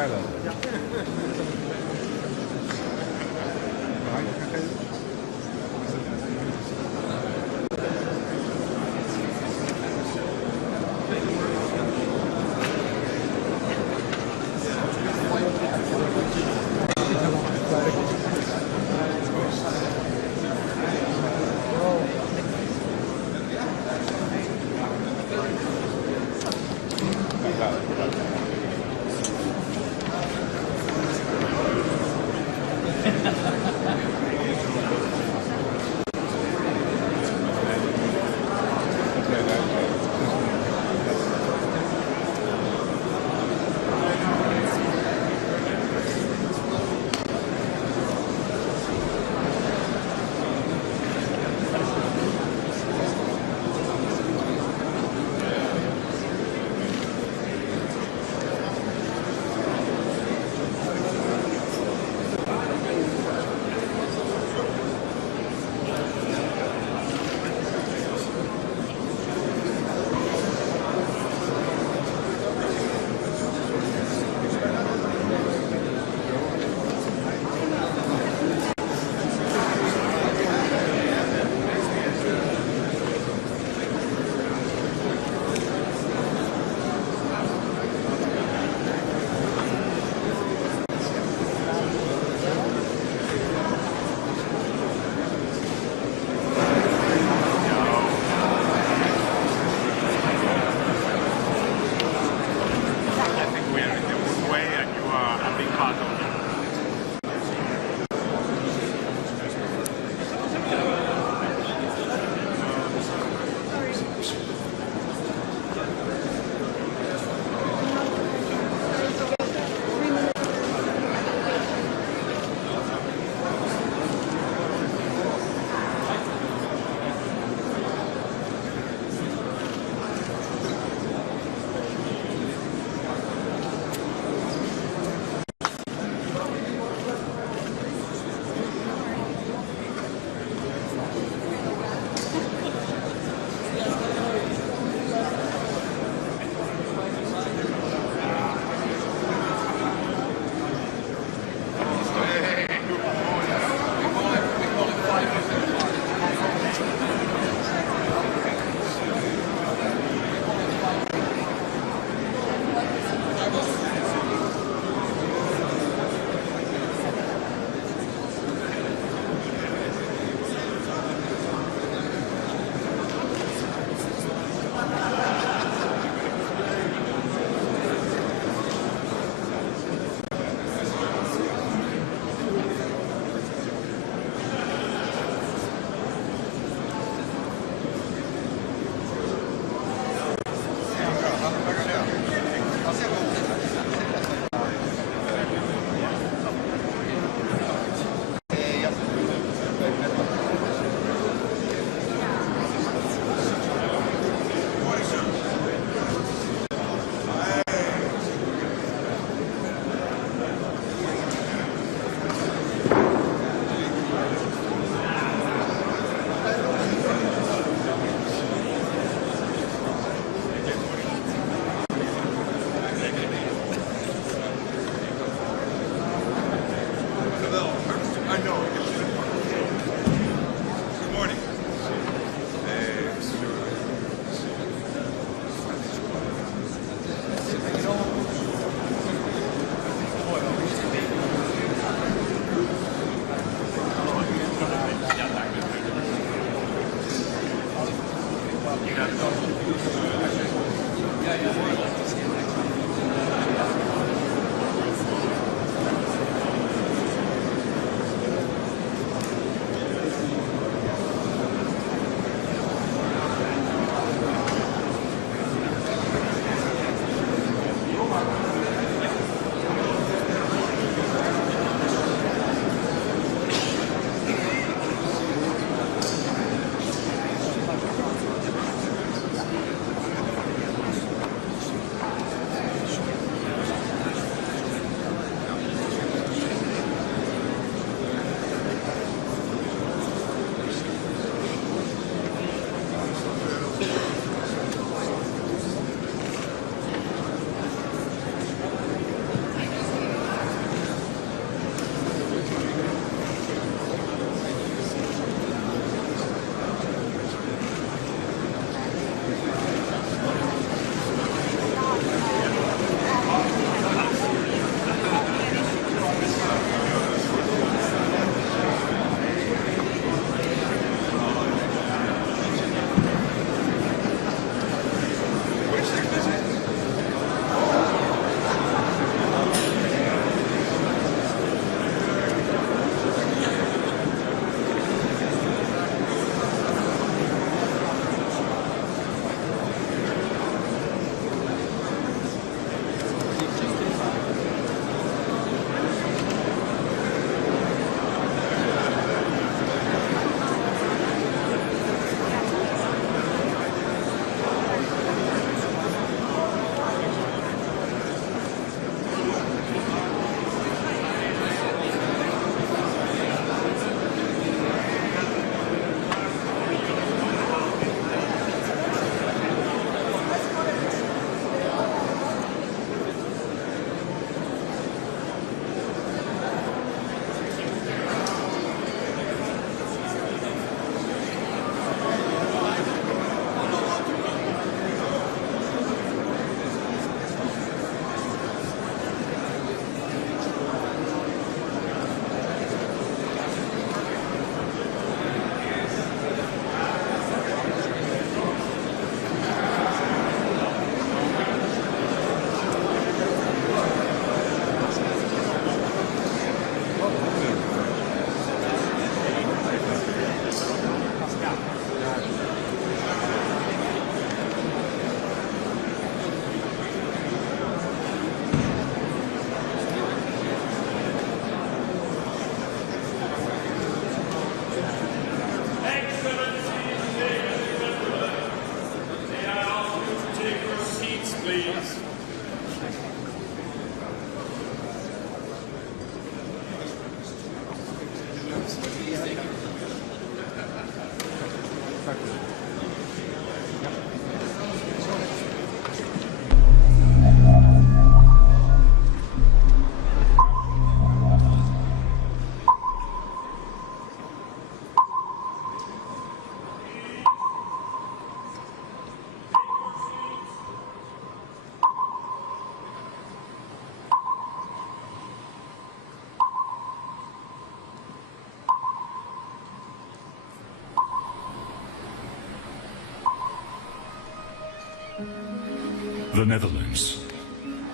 daar dan? The Netherlands,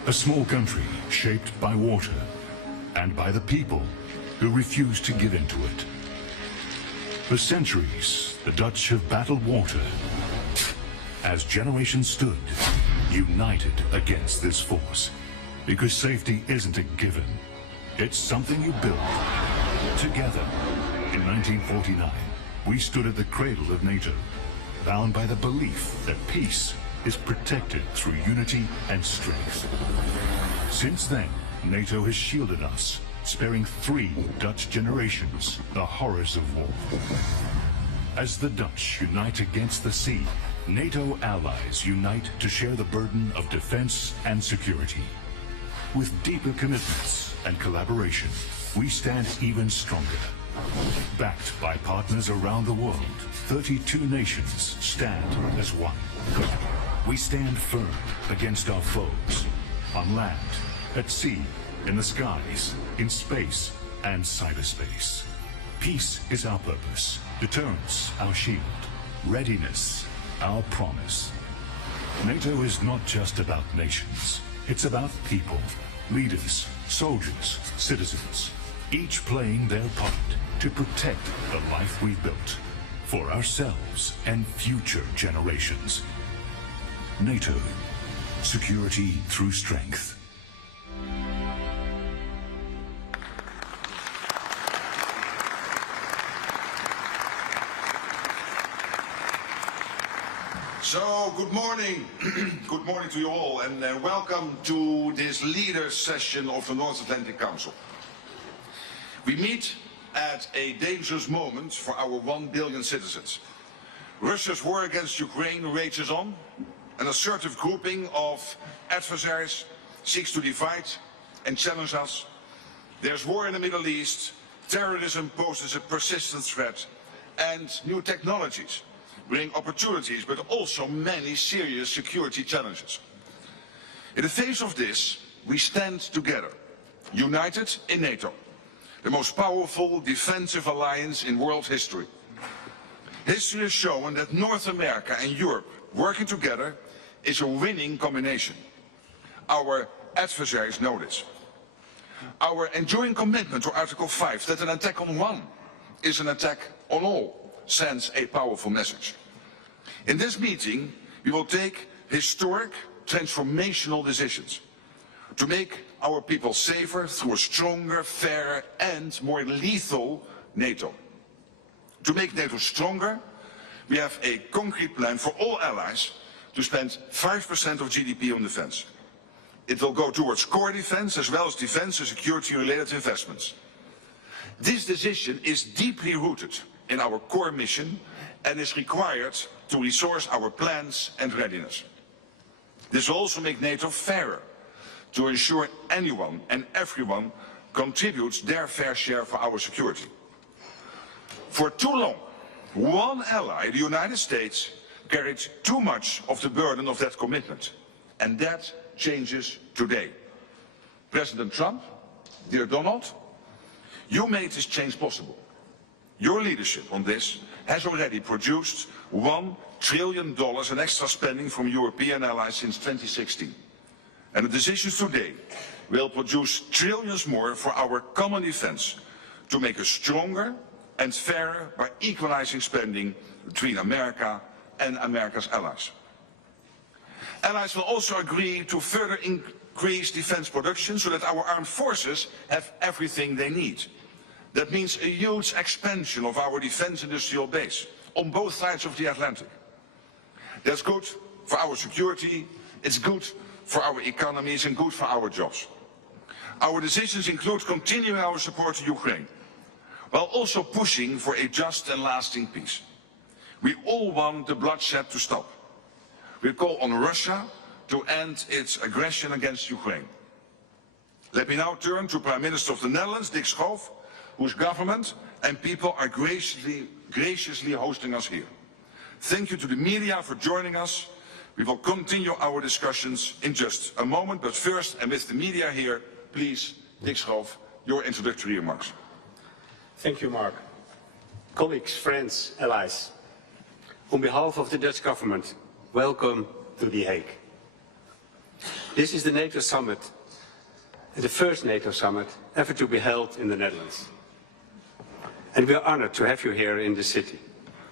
a small country shaped by water and by the people who refused to give in to it. For centuries, the Dutch have battled water as generations stood, united against this force. Because safety isn't a given, it's something you build together. In 1949, we stood at the cradle of NATO, bound by the belief that peace is protected through unity and strength. Since then, NATO has shielded us, sparing 3 Dutch generations the horrors of war. As the Dutch unite against the sea, NATO allies unite to share the burden of defense and security. With deeper commitments and collaboration, we stand even stronger. Backed by partners around the world, 32 nations stand as one. We stand firm against our foes, on land, at sea, in the skies, in space, and cyberspace. Peace is our purpose, deterrence our shield, readiness our promise. NATO is not just about nations, it's about people, leaders, soldiers, citizens, each playing their part to protect the life we've built for ourselves and future generations. NATO, security through strength. So, good morning. Good morning to you all, and welcome to this leaders session of the North Atlantic Council. We meet at a dangerous moment for our 1 billion citizens. Russia's war against Ukraine rages on. An assertive grouping of adversaries seeks to divide and challenge us. There's war in the Middle East, terrorism poses a persistent threat, and new technologies bring opportunities, but also many serious security challenges. In the face of this, we stand together, united in NATO, the most powerful defensive alliance in world history. History has shown that North America and Europe working together is a winning combination. Our adversaries know this. Our enduring commitment to Article 5, that an attack on one is an attack on all, sends a powerful message. In this meeting, we will take historic, transformational decisions to make our people safer through a stronger, fairer and more lethal NATO. To make NATO stronger, we have a concrete plan for all allies to spend 5% of GDP on defense. It will go towards core defense as well as defense and security-related investments. This decision is deeply rooted in our core mission and is required to resource our plans and readiness. This will also make NATO fairer, to ensure anyone and everyone contributes their fair share for our security. For too long, one ally, the United States, carried too much of the burden of that commitment, and that changes today. President Trump, dear Donald, you made this change possible. Your leadership on this has already produced $1 trillion in extra spending from European allies since 2016. And the decisions today will produce trillions more for our common defense to make us stronger and fairer by equalizing spending between America and America's allies. Allies will also agree to further increase defense production so that our armed forces have everything they need. That means a huge expansion of our defense industrial base on both sides of the Atlantic. That's good for our security, it's good for our economies and good for our jobs. Our decisions include continuing our support to Ukraine, while also pushing for a just and lasting peace. We all want the bloodshed to stop. We call on Russia to end its aggression against Ukraine. Let me now turn to Prime Minister of the Netherlands, Dick Schoof, whose government and people are graciously hosting us here. Thank you to the media for joining us. We will continue our discussions in just a moment, but first, and with the media here, please, Dick Schoof, your introductory remarks. Thank you, Mark. Colleagues, friends, allies, on behalf of the Dutch government, welcome to The Hague. This is the NATO Summit, the first NATO Summit ever to be held in the Netherlands. And we are honored to have you here in the city.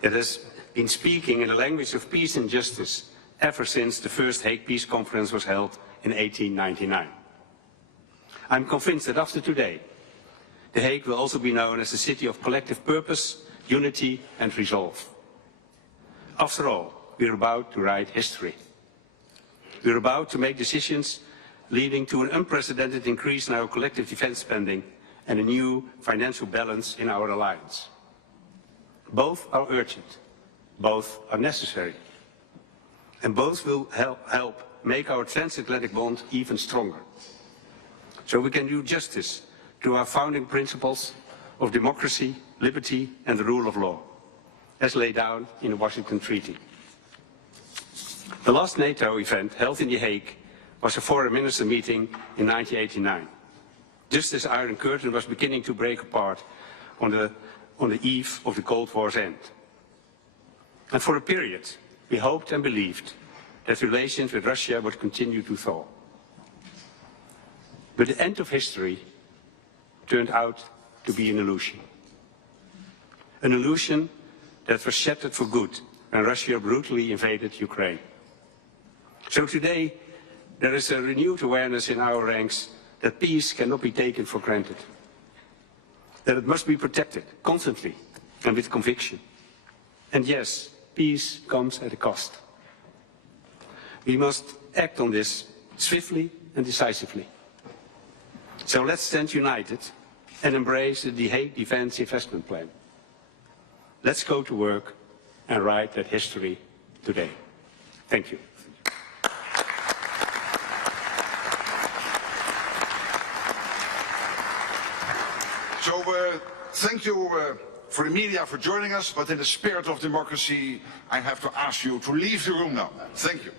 It has been speaking in the language of peace and justice ever since the first Hague Peace Conference was held in 1899. I'm convinced that after today, The Hague will also be known as the city of collective purpose, unity and resolve. After all, we're about to write history. We're about to make decisions leading to an unprecedented increase in our collective defense spending and a new financial balance in our alliance. Both are urgent, both are necessary, and both will help make our transatlantic bond even stronger, so we can do justice to our founding principles of democracy, liberty and the rule of law, as laid down in the Washington Treaty. The last NATO event held in The Hague was a foreign minister meeting in 1989, just as the Iron Curtain was beginning to break apart on the eve of the Cold War's end. And for a period, we hoped and believed that relations with Russia would continue to thaw. But the end of history turned out to be an illusion. An illusion that was shattered for good when Russia brutally invaded Ukraine. So today, there is a renewed awareness in our ranks that peace cannot be taken for granted, that it must be protected constantly and with conviction. And yes, peace comes at a cost. We must act on this swiftly and decisively. So let's stand united and embrace the The Hague Defence Investment Plan. Let's go to work and write that history today. Thank you. So thank you for the media for joining us, but in the spirit of democracy, I have to ask you to leave the room now. Thank you.